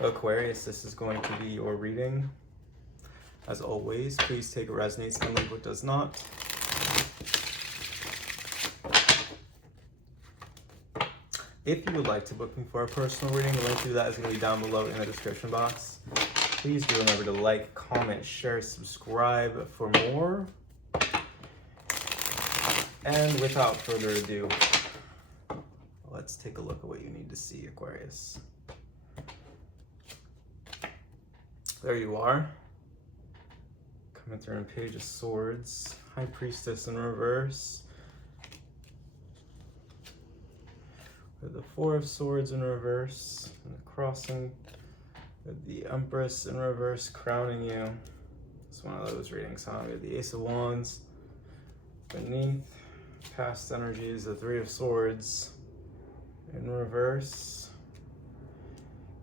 Aquarius, this is going to be your reading. As always, please take what resonates and leave what does not. If you would like to book me for a personal reading, the link to that is going to be down below in the description box. Please do remember to like, comment, share, subscribe for more. And without further ado, let's take a look at what you need to see, Aquarius. There you are. Coming through in Page of Swords, High Priestess in reverse. With the Four of Swords in reverse, and the crossing with the Empress in reverse, crowning you. It's one of those readings, huh? We have the Ace of Wands beneath, past energies, the Three of Swords in reverse.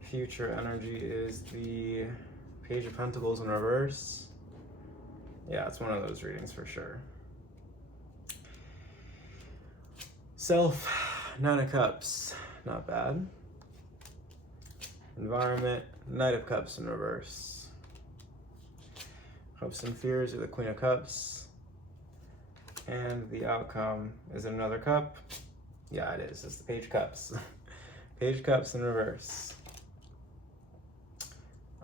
Future energy is the Page of Pentacles in reverse. Yeah, it's one of those readings for sure. Self, Nine of Cups, not bad. Environment, Knight of Cups in reverse. Hopes and fears are the Queen of Cups. And the outcome is another cup. Yeah, it is. It's the Page of Cups. Page of Cups in reverse.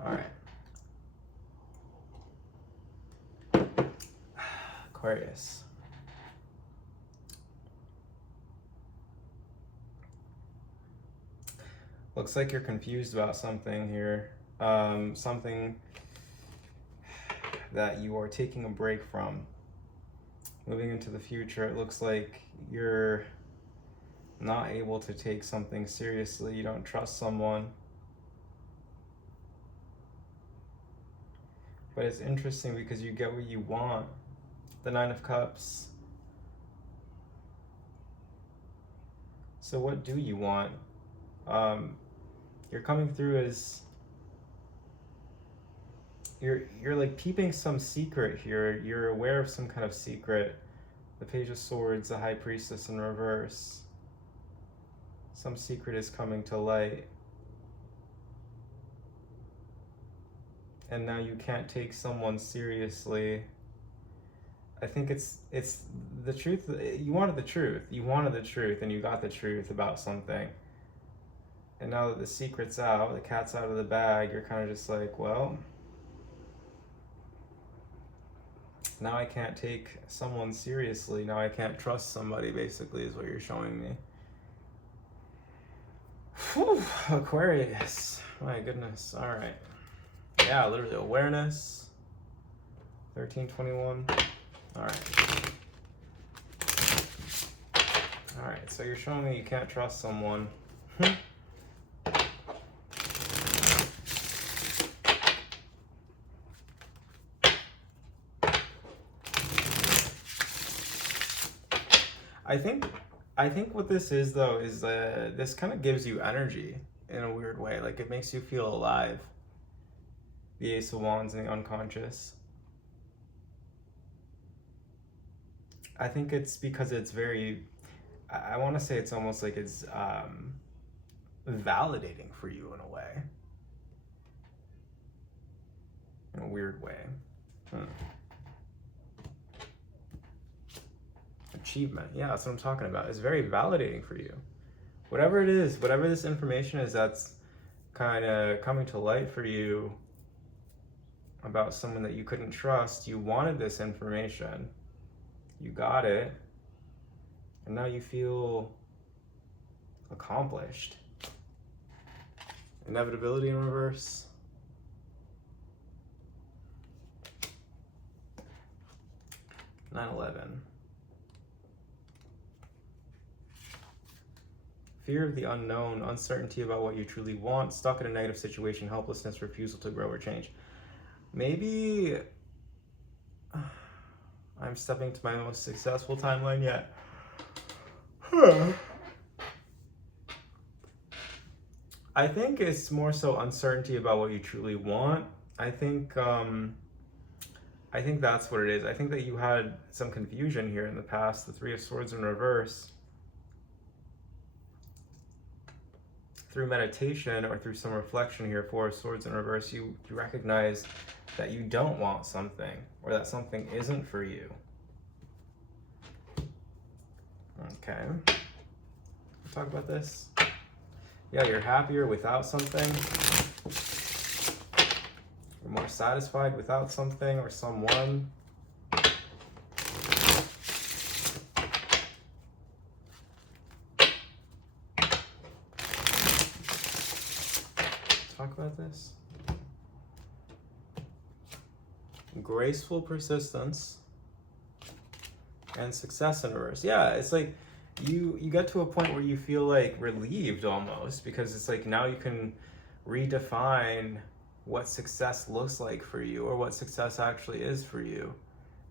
All right. Aquarius. Looks like you're confused about something here. Something that you are taking a break from. Moving into the future, it looks like you're not able to take something seriously. You don't trust someone. But it's interesting because you get what you want. The Nine of Cups. So what do you want? You're coming through as you're like peeping some secret here. You're aware of some kind of secret. The Page of Swords, the High Priestess in reverse. Some secret is coming to light. And now you can't take someone seriously. I think it's the truth. You wanted the truth. You wanted the truth and you got the truth about something. And now that the secret's out, the cat's out of the bag, you're kind of just like, well, now I can't take someone seriously. Now I can't trust somebody, basically, is what you're showing me. Whew, Aquarius. My goodness. All right. Yeah, literally awareness. 1321. All right. All right, so you're showing me you can't trust someone. I think what this is though is this kind of gives you energy in a weird way. Like it makes you feel alive. The Ace of Wands and the unconscious. I think it's because it's very, I want to say it's almost like it's validating for you in a way. In a weird way. Achievement. Yeah, that's what I'm talking about. It's very validating for you. Whatever it is, whatever this information is that's kind of coming to light for you about someone that you couldn't trust, you wanted this information, you got it, and now you feel accomplished. Inevitability in reverse. (9/11). Fear of the unknown, uncertainty about what you truly want, stuck in a negative situation, helplessness, refusal to grow or change. Maybe I'm stepping to my most successful timeline yet. I think it's more so uncertainty about what you truly want. I think that's what it is. I think that you had some confusion here in the past. The Three of Swords in reverse. through meditation or through some reflection here, Four of Swords in reverse, you recognize that you don't want something, or that something isn't for you. Okay. Talk about this. Yeah, you're happier without something. You're more satisfied without something or someone. Talk about this. Graceful persistence and success in reverse. Yeah, it's like you get to a point where you feel like relieved almost, because it's like now you can redefine what success looks like for you, or what success actually is for you.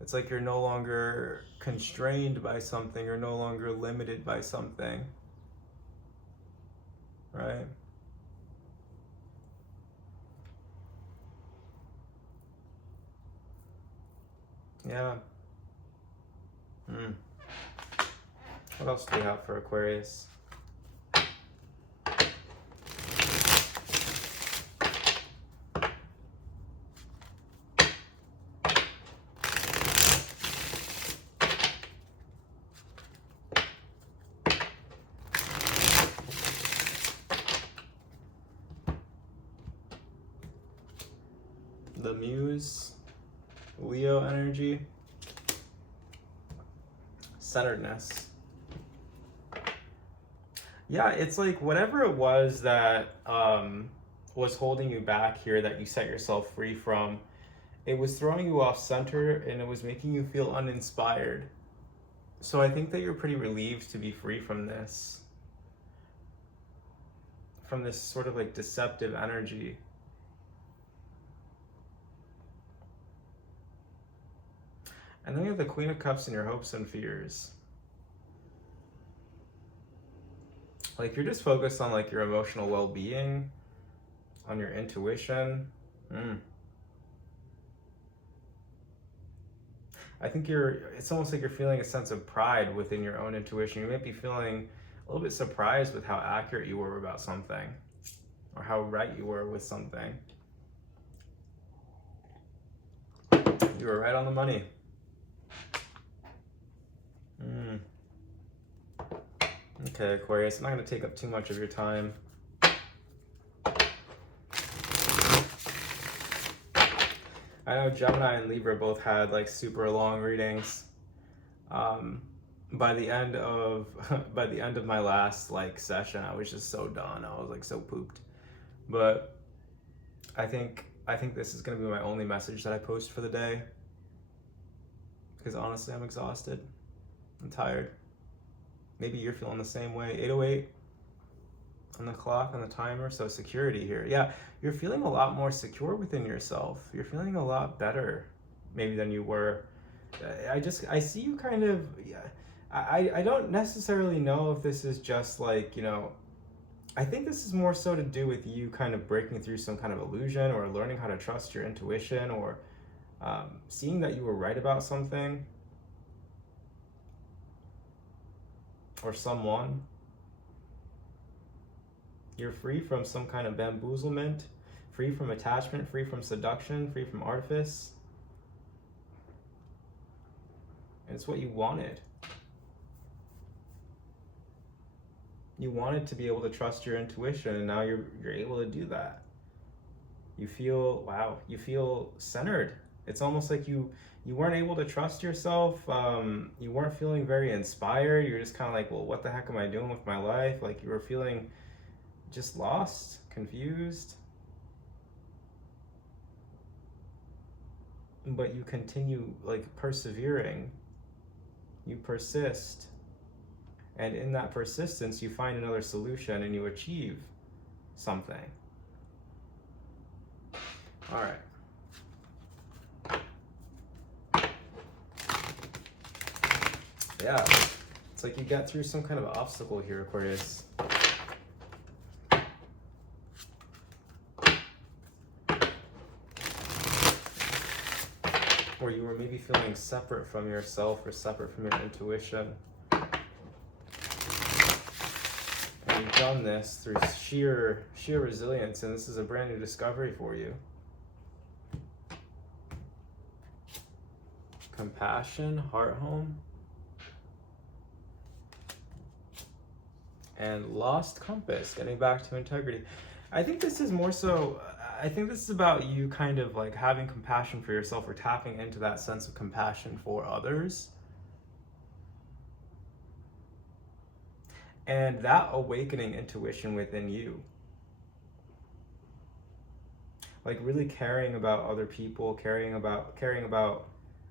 It's like you're no longer constrained by something, you're no longer limited by something, right? Yeah. What else do we have for Aquarius? The Muse, Leo energy, centeredness. Yeah, it's like whatever it was that was holding you back here, that you set yourself free from, it was throwing you off center and it was making you feel uninspired. So I think that you're pretty relieved to be free from this sort of like deceptive energy. And then you have the Queen of Cups and your hopes and fears. Like you're just focused on like your emotional well-being, on your intuition. I think it's almost like you're feeling a sense of pride within your own intuition. You might be feeling a little bit surprised with how accurate you were about something, or how right you were with something. You were right on the money. Okay, Aquarius, I'm not going to take up too much of your time. I know Gemini and Libra both had like super long readings. By the end of my last like session, I was just so done. I was like so pooped. But I think this is going to be my only message that I post for the day, because honestly, I'm exhausted. I'm tired. Maybe you're feeling the same way. 8:08 on the clock, on the timer. So security here. Yeah, you're feeling a lot more secure within yourself. You're feeling a lot better maybe than you were. I see you kind of, yeah. I don't necessarily know if this is just like, you know, I think this is more so to do with you kind of breaking through some kind of illusion, or learning how to trust your intuition, or seeing that you were right about something or someone. You're free from some kind of bamboozlement, free from attachment, free from seduction, free from artifice. And it's what you wanted. You wanted to be able to trust your intuition, and now you're able to do that. You feel, wow, you feel centered. It's almost like you weren't able to trust yourself. You weren't feeling very inspired. You're just kind of like, well, what the heck am I doing with my life? Like you were feeling just lost, confused. But you continue like persevering. You persist. And in that persistence, you find another solution and you achieve something. All right. Yeah, it's like you got through some kind of obstacle here, Aquarius. Or you were maybe feeling separate from yourself, or separate from your intuition. And you done this through sheer resilience, and this is a brand new discovery for you. Compassion, heart home, and lost compass, getting back to integrity. I think this is more so, I think this is about you kind of like having compassion for yourself, or tapping into that sense of compassion for others. And that awakening intuition within you. Like really caring about other people, caring about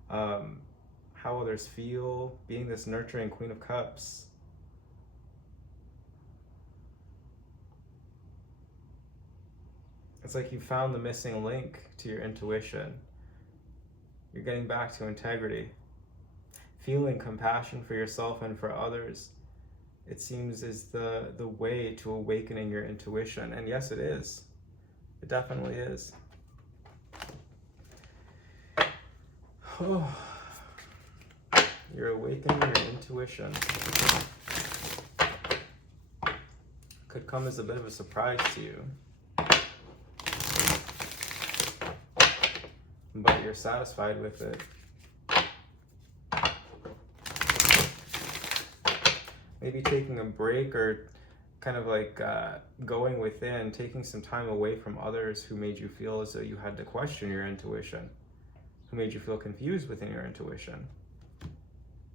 how others feel, being this nurturing Queen of Cups. It's like you found the missing link to your intuition. You're getting back to integrity. Feeling compassion for yourself and for others, it seems, is the way to awakening your intuition. And yes, it is. It definitely is. Oh. You're awakening your intuition. Could come as a bit of a surprise to you. But you're satisfied with it. Maybe taking a break, or kind of like going within, taking some time away from others who made you feel as though you had to question your intuition, who made you feel confused within your intuition.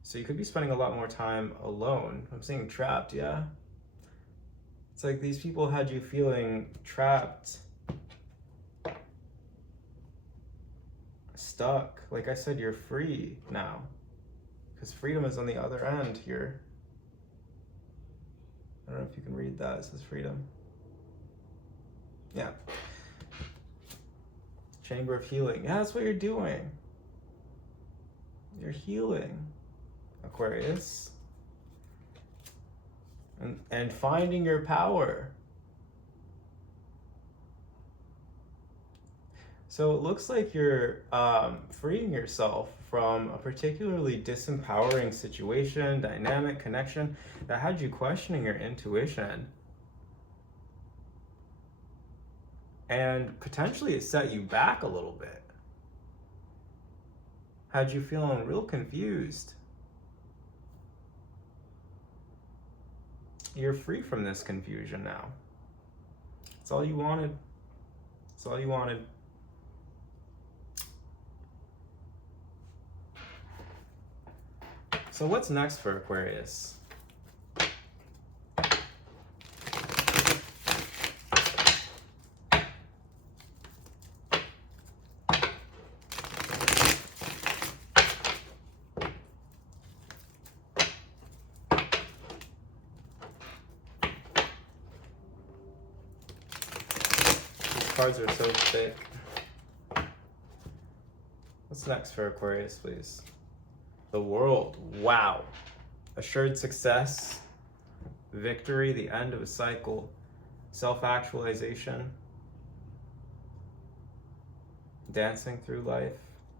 So you could be spending a lot more time alone. I'm saying trapped, yeah? It's like these people had you feeling trapped, stuck. Like I said, you're free now, because freedom is on the other end here. I don't know if you can read that. It says freedom. Yeah. Chamber of healing. Yeah, that's what you're doing. You're healing, Aquarius. And finding your power. So it looks like you're freeing yourself from a particularly disempowering situation, dynamic, connection that had you questioning your intuition. And potentially it set you back a little bit. Had you feeling real confused. You're free from this confusion now. It's all you wanted. It's all you wanted. So what's next for Aquarius? These cards are so thick. What's next for Aquarius, please? The World. Wow. Assured success, victory, the end of a cycle, self-actualization, dancing through life,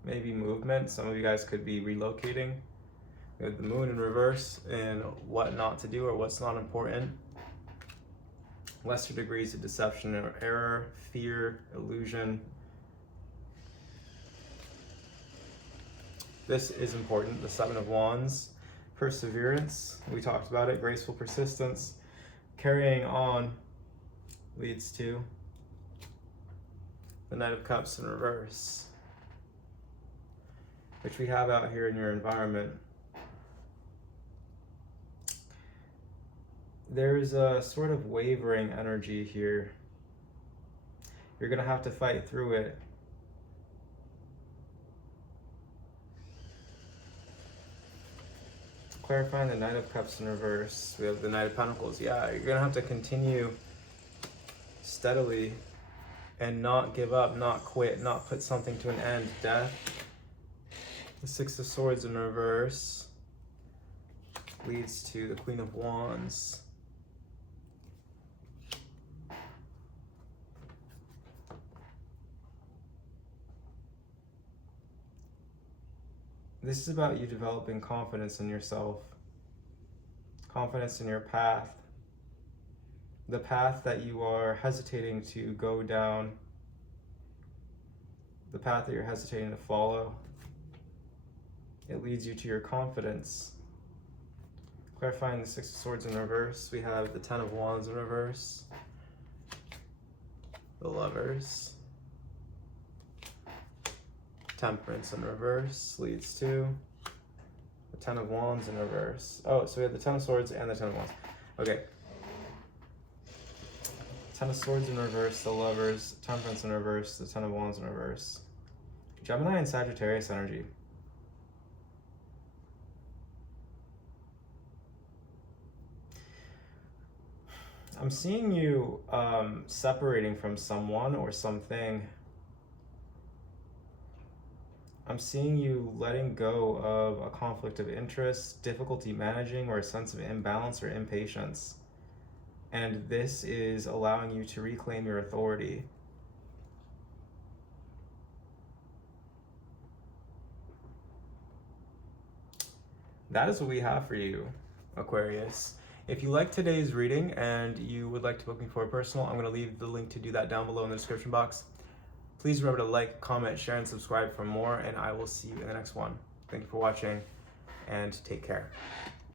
maybe movement. Some of you guys could be relocating. We have the Moon in reverse and what not to do or what's not important. Lesser degrees of deception or error, fear, illusion. This is important, the Seven of Wands. Perseverance, we talked about it, graceful persistence. Carrying on leads to the Knight of Cups in reverse, which we have out here in your environment. There's a sort of wavering energy here. You're gonna have to fight through it. Clarifying the Knight of Cups in reverse. We have the Knight of Pentacles. Yeah, you're gonna have to continue steadily and not give up, not quit, not put something to an end. Death. The Six of Swords in reverse leads to the Queen of Wands. This is about you developing confidence in yourself, confidence in your path, the path that you are hesitating to go down, the path that you're hesitating to follow, it leads you to your confidence. Clarifying the Six of Swords in reverse, we have the Ten of Wands in reverse, the Lovers, Temperance in reverse leads to the Ten of Wands in reverse. Oh, so we have the Ten of Swords and the Ten of Wands. Okay. Ten of Swords in reverse, the Lovers, Temperance in reverse, the Ten of Wands in reverse. Gemini and Sagittarius energy. I'm seeing you separating from someone or something. I'm seeing you letting go of a conflict of interest, difficulty managing, or a sense of imbalance or impatience. And this is allowing you to reclaim your authority. That is what we have for you, Aquarius. If you like today's reading and you would like to book me for a personal, I'm going to leave the link to do that down below in the description box. Please remember to like, comment, share, and subscribe for more, and I will see you in the next one. Thank you for watching, and take care.